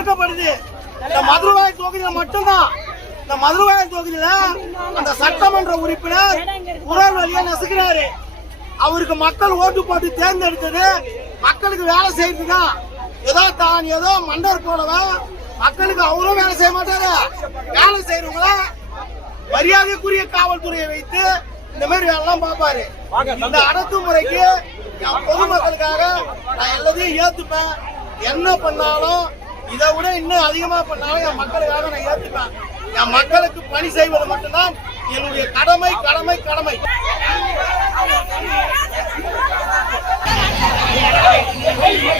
மறுக்கப்படுது இந்த மதுரவாய் தொகுதியில மட்டும்தான். இந்த மதுரவாய் தொகுதியில அந்த சட்டமன்ற உறுப்பினர் குரல் வழியா நசுக்கிறாரு. அவருக்கு மக்கள் ஓட்டு போட்டு தேர்ந்தெடுத்தது மக்களுக்கு வேலை செய்யறதுதான். ஏதோ தான் ஏதோ மண்டர் போலவன் மக்களுக்கு அவரும் வேலை செய்ய மாட்டாரு. வேலை செய்யறவங்கள மரியாதைக்குரிய காவல்துறையை வைத்து இந்த மாதிரி வேலைலாம் பார்ப்பாரு. இந்த அடக்குமுறைக்கு பொதுமக்களுக்காக நான் எல்லாத்தையும் ஏத்துப்பேன். என்ன பண்ணாலும் இதை விட இன்னும் அதிகமா பண்ணாலும் என் மக்களுக்காக நான் ஏத்துப்பேன். என் மக்களுக்கு பணி செய்வது மட்டும்தான் என்னுடைய கடமை கடமை கடமை. செய்திகளை